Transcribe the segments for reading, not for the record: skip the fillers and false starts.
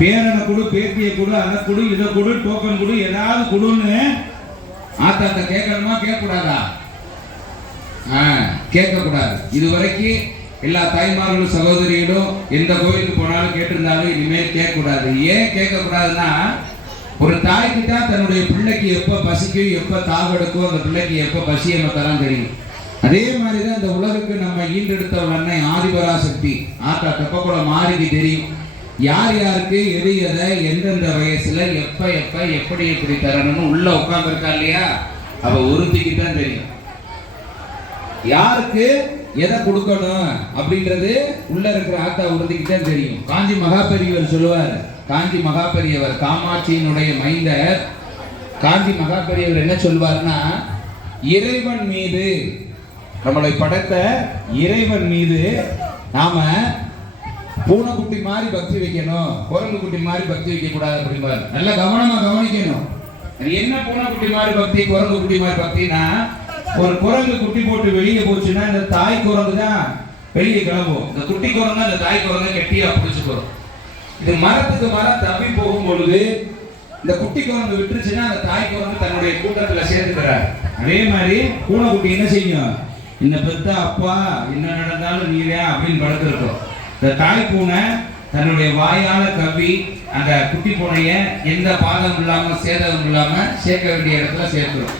பேரனை கொடு, பேத்தியை கொடு, அதை கொடு, இதை கொடு, டோக்கன் கொடு, ஏதாவது கொடுன்னு ஆத்தாட்ட கேட்கணுமா? கேட்கக்கூடாதா? கேட்கக்கூடாது. இதுவரைக்கும் எல்லா தாய்மார்களும் சகோதரிகளும் எந்த கோயிலுக்கு போனாலும் கேட்டிருந்தாலும் இனிமேல் கேட்கக்கூடாது. ஏன் கேட்கக்கூடாதுன்னா, ஒரு தாய்க்கு தான் தன்னுடைய பிள்ளைக்கு எப்போ பசிக்கும், எப்போ தாவெடுக்கும், அந்த பிள்ளைக்கு எப்போ பசியமத்தெல்லாம் தெரியும். அதே மாதிரி தான் இந்த உலகுக்கு நம்ம ஈண்டெடுத்த அன்னை ஆதிபராசக்தி ஆத்தா தெப்பக்குளம் மாறிக்கு தெரியும். யார் யாருக்கு எது எதை எந்தெந்த வயசுல எப்ப எப்ப எப்படி எப்படி தரணும்னு உள்ள உட்கார்ந்துருக்கா இல்லையா, அவ ஒருத்திக்கு தான் தெரியும். யாருக்கு எதை கொடுக்கணும் அப்படின்றது உள்ள இருக்கிற ஆத்தா உறுதிக்கு தான் தெரியும். காஞ்சி மகாபெரியவர் சொல்லுவார், காஞ்சி மகாபெரியவர் காமாட்சியினுடைய மைந்தர் காஞ்சி மகாபெரியவர் என்ன சொல்வார்னா, இறைவன் மீது, நம்மளை படைத்த இறைவன் மீது நாம பூனைக்குட்டி மாதிரி பக்தி வைக்கணும், குரங்கு குட்டி மாதிரி பக்தி வைக்க கூடாது அப்படிம்பாரு. நல்ல கவனமா கவனிக்கணும். என்ன பூனைக்குட்டி மாதிரி பக்தி, குரங்கு குட்டி மாதிரி பக்தினா, ஒரு குரங்கு குட்டி போட்டு வெளியே போச்சுன்னா இந்த தாய் குரங்கு தான் வெளியே கிளம்பும், இந்த குட்டி குரங்கு அந்த தாய் குரங்க கெட்டியா பிடிச்சுக்கிறோம். இது மரத்துக்கு மரம் தப்பி போகும் பொழுது இந்த குட்டி குரங்கு விட்டுருச்சுன்னா அந்த தாய் குரங்கு தன்னுடைய கூட்டத்துல சேர்த்துக்கிறார். அதே மாதிரி பூனைக்குட்டி என்ன செய்யும், இந்த பெத்த அப்பா என்ன நடந்தாலும் நீரே அப்படின்னு படுத்திருக்கோம். இந்த தாய் பூனை தன்னுடைய வாயால கவ்வி அந்த குட்டி பூனைய எந்த பாதம் இல்லாம சேதம் இல்லாம சேர்க்க வேண்டிய இடத்துல சேர்க்கிறோம்.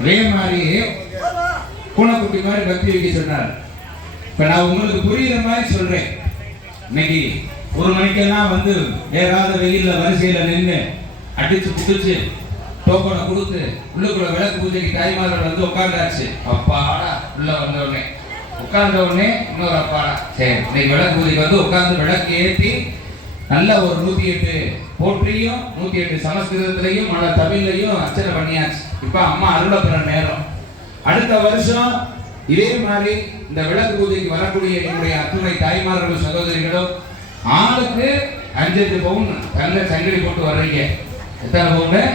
அதே மாதிரி பூனைக்குட்டி மாதிரி பக்தி வைக்க சொன்னார். இப்ப நான் உங்களுக்கு புரியுற மாதிரி சொல்றேன். இன்னைக்கு 1 மணிக்கெல்லாம் வந்து ஏறாத வெயில்ல வரிசையில நின்று அடிச்சு புடிச்சு டோக்கனை கொடுத்து உள்ளுக்குள்ள விளக்கு பூஜைக்கு தாய்மார்கள் வந்து உட்கார்ந்தாச்சு. அப்பாடா உள்ள வந்த உடனே உட்கார்ந்த உடனே இன்னொரு அப்பாடா, சரி இன்னைக்கு விளக்கு பூஜைக்கு வந்து உட்கார்ந்து விளக்கு ஏற்றி நல்ல ஒரு 108 போற்றியும் 108 சமஸ்கிருதத்திலையும் மழை தமிழ்லையும் அர்ச்சனை பண்ணியாச்சு. இப்ப அம்மா அருள பெற நேரம். அடுத்த வருஷம் இதே மாதிரி இந்த விளக்கு பூஜைக்கு வரக்கூடிய என்னுடைய அத்துணை தாய்மார்களும் சகோதரிகளும் ஆளுக்கு 5 பவுன் தங்க சங்கிலி போட்டு வர்றீங்க. எத்தனை பவுன்?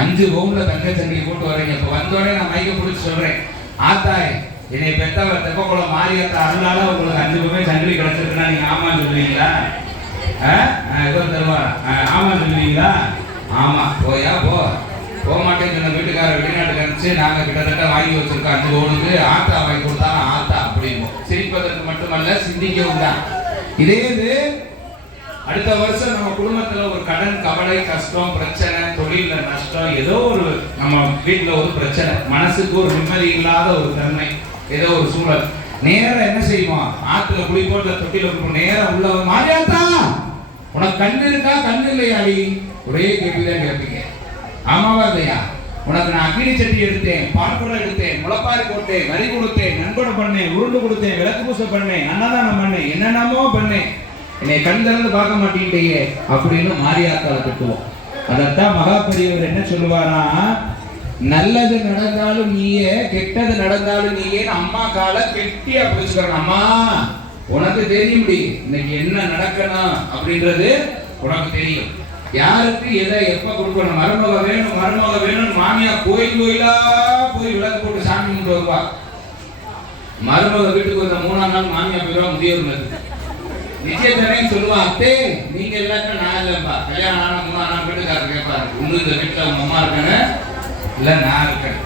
5 பவுன்ல தங்க சங்கிலி போட்டு வர்றீங்க. இப்ப வந்தோடனே நான் மைக்க பிடிச்சி சொல்றேன், ஆத்தாய் என்னை பெத்தவர் தெப்பக்குளம் மாரியத்தா அருளால உங்களுக்கு 5 பவுன் சங்கிலி கிடைச்சிருக்குன்னா நீங்க ஆமான்னு சொல்லுவீங்களா? தருவா ஆமான்னு சொல்லுவீங்களா? ஆமா. போயா போக மாட்டேன்னு சொன்ன வீட்டுக்காரர் வெளிநாட்டுக்கு அனுப்பிச்சு நாங்க கிட்டத்தட்ட வாங்கி வச்சிருக்கோம் 5 பவுனுக்கு. ஆத்தா வாங்கி கொடுத்தாலும் ஆத்தா அப்படிம்போம். சிரிப்பதற்கு மட்டுமல்ல சிந்திக்கவும் தான். இதே இது அடுத்த வருஷம் நம்ம குடும்பத்துல ஒரு கடன், கவலை, கஷ்டம், பிரச்சனை, தொழில நஷ்டம், ஏதோ ஒரு நம்ம வீட்டுல ஒரு பிரச்சனை, மனசுக்கு ஒரு நிம்மதி இல்லாத ஒரு தன்மை, ஏதோ ஒரு சூழல், நேரம் என்ன செய்வோம், ஆத்துல குளி போட்டு தொட்டில நேரம் உள்ள மாரியாத்தா உனக்கு கண்ணு இருக்கா கண்ணு இல்லையாடி ஒரே கேள்விதான் கேட்பீங்க. ஆமாவா இல்லையா? உனக்கு நான் அக்னி சட்டி எடுத்தேன், பால்குடம் எடுத்தேன், முளைப்பாரி போட்டேன், வரி கொடுத்தேன், நண்பனை பண்ணேன், உருண்டு கொடுத்தேன், விளக்கு பூசை பண்ணேன், அன்னதானம் பண்ணேன், என்னென்னமோ பண்ணேன், என்னை கண் திறந்து பார்க்க மாட்டேங்கிட்டே அப்படின்னு மாரியாத்தால திட்டுவோம். அதத்தான் மகாபெரியவர் என்ன சொல்லுவாரா, நல்லது நடந்தாலும் நீயே, கெட்டது நடந்தாலும் நீயே அம்மா காலை கெட்டியா பிடிச்சுக்கணும். அம்மா உனக்கு தெரியும் இன்னைக்கு என்ன நடக்கணும் அப்படின்றது உனக்கு தெரியும். யாருக்கு எதை எப்ப கொடுக்கணும், மருமக வேணும் மருமக வேணும் மாமியா கோயில் கோயிலா போய் விளக்கு போட்டு சாமி கும்பிட்டு வருவா. மருமக வீட்டுக்கு வந்த 3ஆம் நாள் மாமியா போயிடுவா முதியோர் நிச்சயத்தனையும் சொல்லுவா, அத்தே நீங்க எல்லாருமே நான் இல்லப்பா, கல்யாணம் ஆன 3ஆம் நாள் வீட்டுக்காரர் கேட்பாரு, ஒண்ணு இந்த வீட்டுல உங்க அம்மா இருக்கானு இல்ல நான் இருக்கேன்.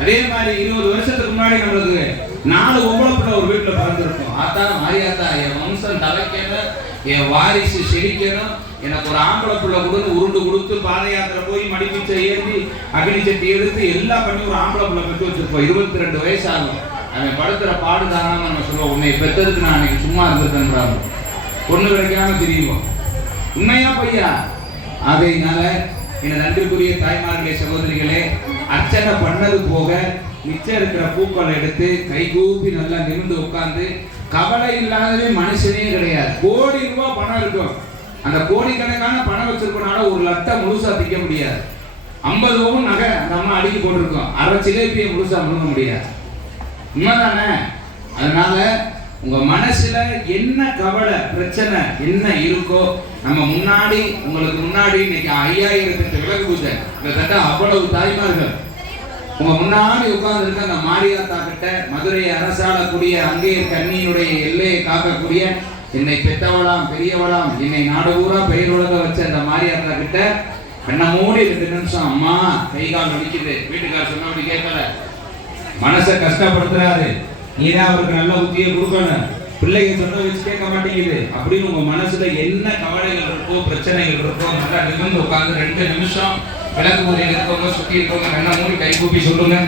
அதே மாதிரி 20 வருஷத்துக்கு முன்னாடி நம்மளுக்கு 4 ஒவ்வொருப்பட ஒரு வீட்டுல பிறந்திருக்கும். ஆத்தா மாரியாத்தா என் வம்சம் தலைக்கணும், என் வாரிசு செழிக்கணும், எனக்கு ஒரு ஆம்பளை பிள்ளை கொடுத்து உருண்டு கொடுத்து பாத யாத்திரை போய் மடிப்பிச்சை ஏறி அக்னி சட்டி எடுத்து எல்லாம் பண்ணி ஒரு ஆம்பளை பிள்ளை பெற்று வச்சிருப்போம். 22 வயசு ஆகும். அவன் படுத்துற பாடு தானாம நம்ம சொல்லுவோம், உன்னை பெற்றதுக்கு நான் அன்னைக்கு சும்மா இருந்திருக்கேன்றாங்க, பொண்ணு கிடைக்காம தெரியுவோம். உண்மையா பையா? அதனால என நன்றிக்குரிய தாய்மார்களே சகோதரிகளே, அர்ச்சனை பண்ணது போக மிச்சம் இருக்கிற பூக்களை எடுத்து கைகூப்பி நல்லா நிமிர்ந்து உட்கார்ந்து, கவலை இல்லாதவே மனுஷனே கிடையாது. கோடி ரூபாய் பணம் இருக்கும், அந்த கோடிக்கணக்கான பணம் வச்சிருக்கனால ஒரு லட்டை முழுசா திக்க முடியாது. 50 பவுன் நகை அந்த அம்மா அடிக்கி போட்டிருக்கோம், அரை சிலேபியை முழுசா முழுங்க முடியாது. உண்மைதானே? அதனால உங்க மனசுல என்ன கவலை பிரச்சனை என்ன இருக்கோ, நம்ம முன்னாடி உங்களுக்கு முன்னாடி இன்னைக்கு 5000 விளக்கு பூஜை, கிட்டத்தட்ட அவ்வளவு தாய்மார்கள் உங்க முன்னாடி உட்கார்ந்து இருக்க அந்த மாரியாத்தா கிட்ட, மதுரையை அரசாளக்கூடிய அங்கே கண்ணியினுடைய எல்லையை காக்கக்கூடிய என்னை பெத்தவளாம் பெரியவளாம் என்னை நாடு ஊரா பெயர் உலக வச்ச அந்த மாரியாத்தா கிட்ட கண்ணை மூடி 2 நிமிஷம் அம்மா கை கால் வலிக்குது, வீட்டுக்கார சொன்னபடி கேட்கல, மனசை கஷ்டப்படுத்துறாரு, நீதான் அவருக்கு நல்ல புத்தியை கொடுக்கணும், பிள்ளைங்க சொன்ன வச்சு கேட்க மாட்டேங்குது அப்படின்னு உங்க மனசுல என்ன கவலைகள் இருக்கோ பிரச்சனைகள் இருக்கோ நல்லா நிமிர்ந்து உட்கார்ந்து 2 நிமிஷம் விளக்கு ஊரில் இருக்கவங்க சுத்தி இருக்கவங்க கண்ணை மூடி கை கூப்பி சொல்லுங்க.